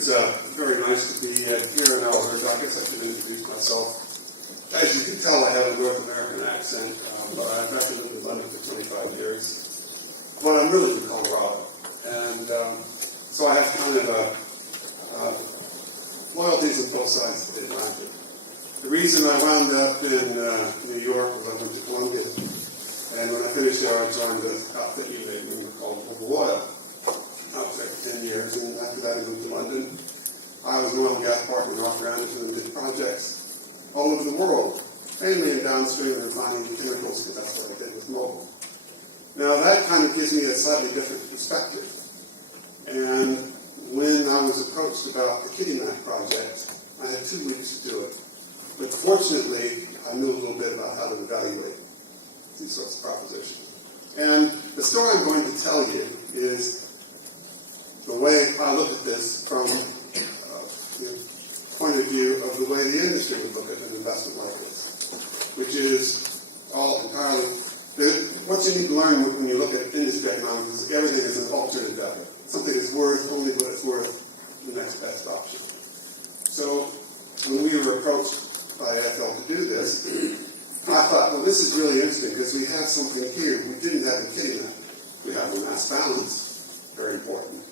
It's very nice to be here in Alberta. I guess I should introduce myself. As you can tell, I have a North American accent, but I've actually lived in London for 25 years. But I'm really from Colorado. And so I have kind of loyalties on both sides of the Atlantic. The reason I wound up in New York was I went to Columbia. And when I finished there, I joined the outfit you made called Global Oil. I was there for 10 years, and after that I moved to London. I was an oil and gas partner in Osterwald doing big projects all over the world, mainly in downstream and refining chemicals, because that's what I did with Mobil. Now that kind of gives me a slightly different perspective. And when I was approached about the Kitty Mac project, I had 2 weeks to do it. But fortunately, I knew a little bit about how to evaluate these sorts of propositions. And the story I'm going to tell you is the way I look at this from the point of view of the way the industry would look at an investment like this, which is all entirely, what you need to learn when you look at industry economics is everything is an alternative value. Something is worth only what it's worth the next best option. So when we were approached by AFL to do this, I thought, well, this is really interesting because we have something here we didn't have in Kitty Mac. We have a mass balance, very important.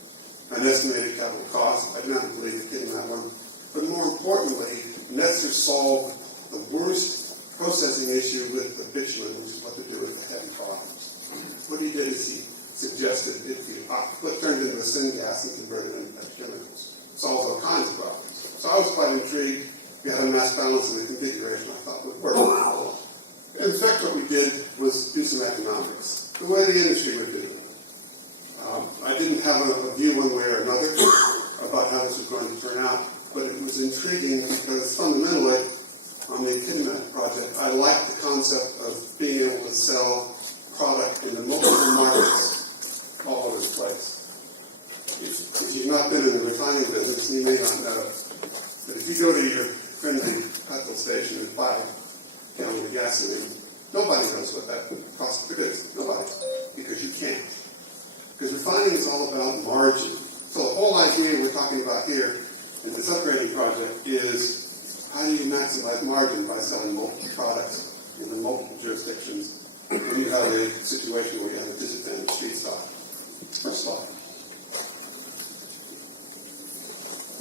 An estimated capital cost, I do not believe in Kitty Mac one. But more importantly, Netzer solved the worst processing issue with the bitumen, which is what to do with the heavy products. What he did is he suggested if you turned it into a syngas and converted it into chemicals, solves all kinds of problems. So I was quite intrigued. We had a mass balance in the configuration I thought would work. In fact, what we did was do some economics, the way the industry would do it. I didn't have a view one way or another about how this was going to turn out, but it was intriguing because fundamentally, on the Kitty Mac project, I liked the concept of being able to sell product into multiple markets all over the place. If you've not been in the refining business, you may not know, but if you go to your friendly petrol station and buy a gallon of gasoline, nobody knows what that cost is. Nobody. Because you can't. Because refining is all about margin. So the whole idea we're talking about here in this upgrading project is how do you maximize margin by selling multiple products in multiple jurisdictions when you have a situation where you have a disadvantaged feedstock. First slide.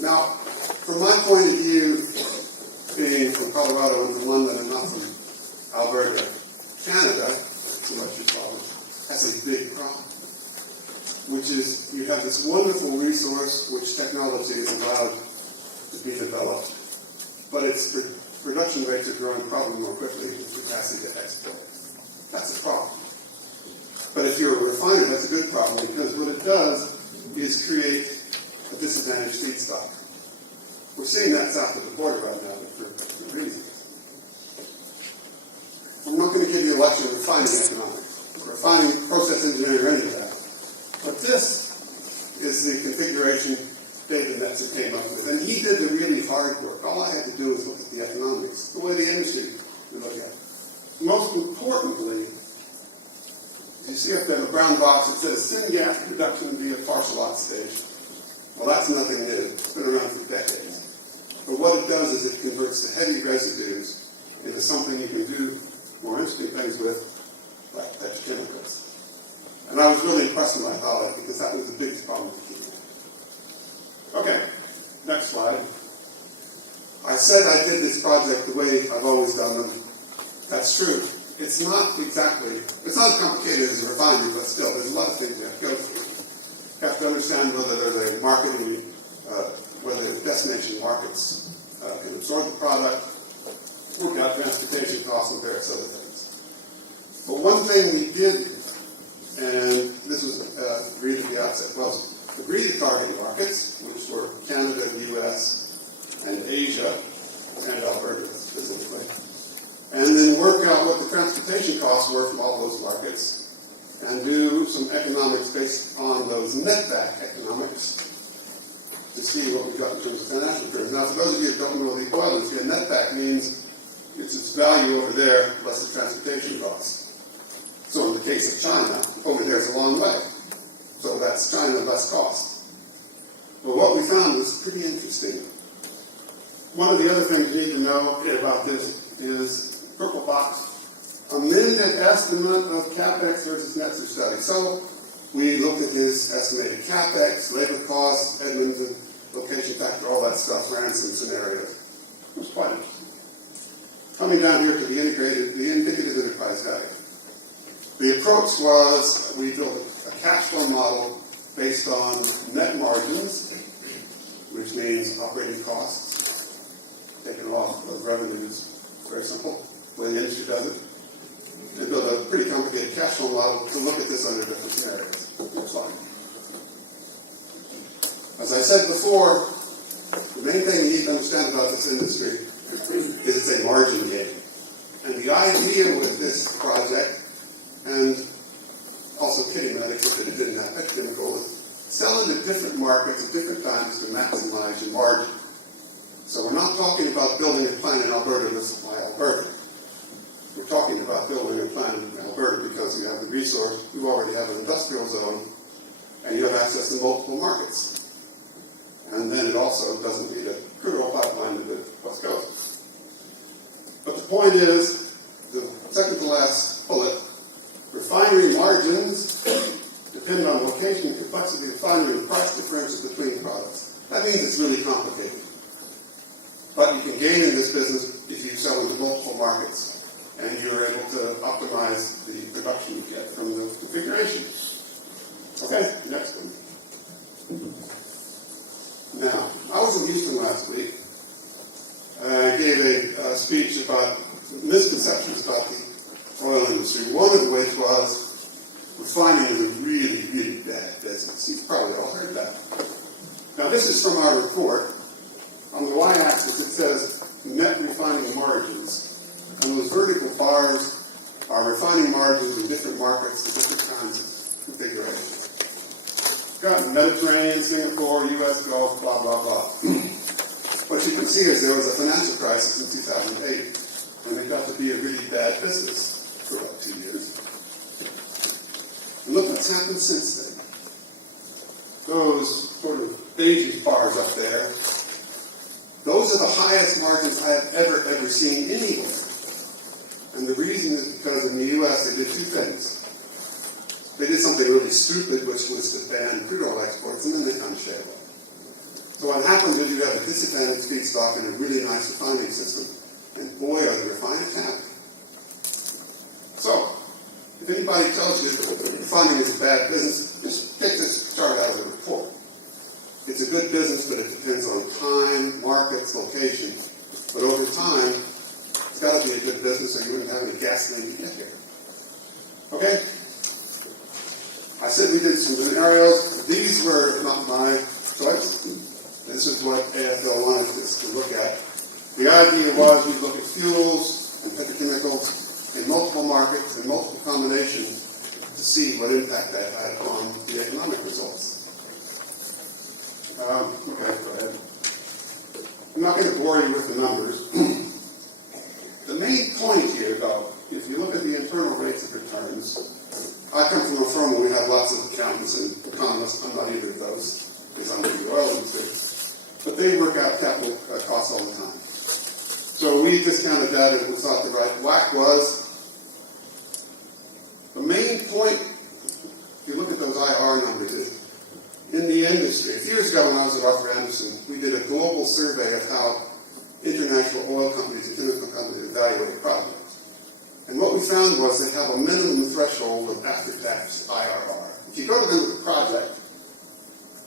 Now, from my point of view, being from Colorado and from London and not from Alberta, Canada, so much your father, has a big problem, which is you have this wonderful resource which technology is allowed to be developed, but its production rates are growing probably more quickly than capacity to export. That's a problem. But if you're a refiner, that's a good problem because what it does is create a disadvantaged feedstock. We're seeing that south of the border right now for good reasons. I'm not going to give you a lecture on refining economics, refining process engineering or any of that. But this is the configuration David Netzer came up with. And he did the really hard work. All I had to do was look at the economics, the way the industry would look at it. Most importantly, you see up there in the brown box, it says syngas production via partial oxidation. Well, that's nothing new. It's been around for decades. But what it does is it converts the heavy residues into something you can do more interesting things with, like petrochemicals. And I was really impressed with my colleague because that was the biggest problem with Kitty Mac. Okay, next slide. I said I did this project the way I've always done them. That's true. It's not as complicated as a refinery, but still, there's a lot of things you have to go through. You have to understand whether the marketing, whether the destination markets can absorb the product, work out transportation costs and various other things. But one thing we did, and this was agreed at the outset, was agree to target markets, which were Canada, the U.S., and Asia, and Alberta specifically. And then work out what the transportation costs were from all those markets, and do some economics based on those netback economics to see what we got in terms of financial terms. Now, for those of you who don't know the oil industry, a netback means it's its value over there less the transportation costs. So in the case of China, over there is a long way. So that's China less cost. Well, what we found was pretty interesting. One of the other things you need to know about this is purple box, amended estimate of CapEx versus Netzer study. So we looked at his estimated CapEx, labor costs, Edmonton, location factor, all that stuff, ran some scenarios. It was quite interesting. Coming down here to the indicative enterprise value. The approach was we built a cash flow model based on net margins, which means operating costs, taken off of revenues. Very simple, the way the industry does it. And built a pretty complicated cash flow model to look at this under different scenarios. Next slide. As I said before, the main thing you need to understand about this industry is it's a margin game. And the idea with this project, and also kidding that it didn't have technical, was sell into different markets at different times to maximize your margin. So we're not talking about building a plant in Alberta to supply Alberta. We're talking about building a plant in Alberta because you have the resource, you already have an industrial zone, and you have access to multiple markets. And then it also doesn't need a crude oil pipeline to the West Coast. But the point is, the second to last bullet, refinery margins depend on location, complexity, refinery, and price differential between products. That means it's really complicated. But you can gain in this business if you sell into multiple markets and you're able to optimize the production you get from the configuration. Okay, next one. Now, I was in Houston last week. I gave a speech about misconceptions about the oil industry, one of which was refining is a really, really bad business. You've probably all heard that. Now, this is from our report. On the y-axis, it says net refining margins. And those vertical bars are refining margins in different markets and different kinds of configurations. Got Mediterranean, Singapore, U.S. Gulf, blah, blah, blah. What you can see is there was a financial crisis in 2008, and it got to be a really bad business for about 2 years. And look what's happened since then. Those sort of beige bars up there, those are the highest margins I have ever seen anywhere. And the reason is because in the U.S. they did two things. They did something really stupid, which was to ban crude oil exports, and then they found shale. So what happened is you have a disadvantaged feedstock and a really nice refining system. And boy, are the refiners happy. So, if anybody tells you that refining is a bad business, just take this chart out of the report. It's a good business, but it depends on time, markets, location. But over time, it's got to be a good business or you wouldn't have any gasoline to get here. Okay? I said we did some scenarios. These were not my choice. This is what AFL wanted us to look at. The idea was we look at fuels and petrochemicals in multiple markets and multiple combinations to see what impact that had on the economic results. Okay, go ahead. I'm not going to bore you with the numbers. The main point here, though, if you look at the internal rates of returns, I come from a firm where we have lots of accountants and economists. I'm not either of those, because I'm in the oil industry. But they work out capital costs all the time. So we discounted that and we thought the right whack was. The main point, if you look at those IR numbers, is in the industry. A few years ago when I was at Arthur Andersen, we did a global survey of how international oil companies and chemical companies evaluate projects. And what we found was they have a minimum threshold of after-tax IRR. If you go to them with a project,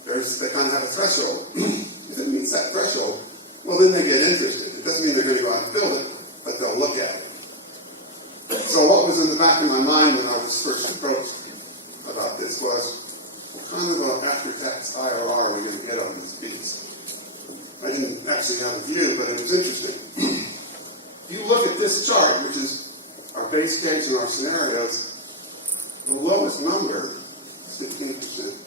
they kind of have a threshold. If it meets that threshold, well, then they get interested. It doesn't mean they're going to go out and build it, but they'll look at it. So what was in the back of my mind when I was first approached about this was, what kind of an after-tax IRR are we going to get on these deals? I didn't actually have a view, but it was interesting. If you look at this chart, which is our base case and our scenarios, the lowest number is 15%.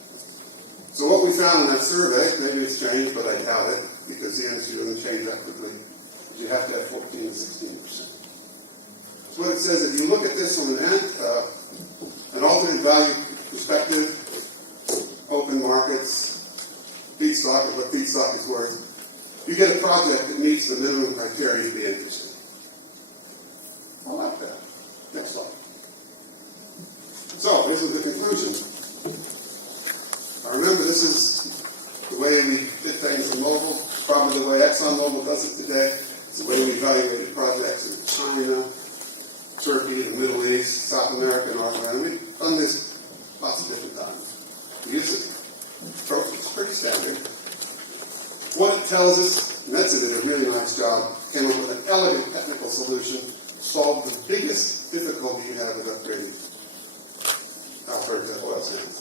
So what we found in that survey, maybe it's changed, but I doubt it, because the industry doesn't change that quickly, is you have to have 14 to 16%. So what it says, if you look at this from an alternate value perspective, open markets, feedstock and what feedstock is worth, you get a project that meets the minimum criteria to be interesting. I like that. Next slide. So, this is the conclusion. Remember, this is the way we did things in Mobil, probably the way ExxonMobil does it today. It's the way we evaluated projects in China, Turkey, the Middle East, South America, North America. We've done this lots of different times. We use it. Approach is pretty standard. What it tells us, Metsa did a really nice job, came up with an elegant technical solution, solved the biggest difficulty you have with upgrading Alberta oil sands.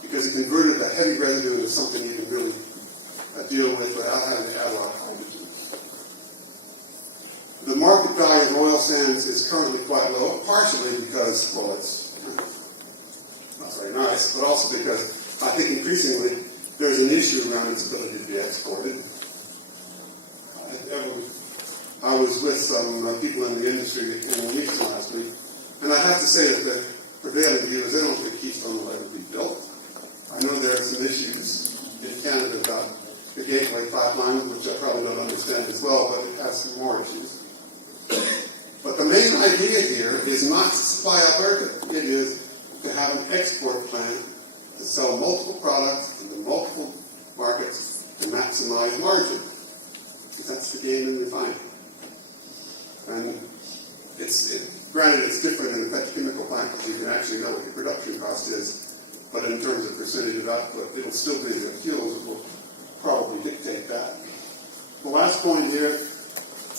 Because it converted the heavy residue into something you can really deal with without having to add a lot of hydrogen. The market value of oil sands is currently quite low, partially because, well, it's not very nice, but also because I think increasingly there's an issue around its ability to be exported. I was with some people in the industry that came to Houston last week, and I have to say that the prevailing view is they don't think Keystone will ever be built. I know there are some issues in Canada about the Gateway Pipeline, which I probably don't understand as well, but it has some more issues. But the main idea here is not to supply Alberta. It is to have an export plant to sell multiple products into multiple markets to maximize margin. That's the game in refining. And granted, it's different in a petrochemical plant because you can actually know what your production cost is. But in terms of percentage of output, it'll still be the fuels that will probably dictate that. The last point here,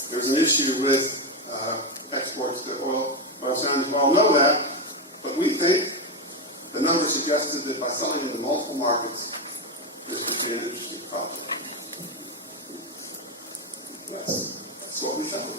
there's an issue with exports to oil sands. We all know that, but we think the number suggested that by selling into multiple markets, this would be an interesting project. That's what we found.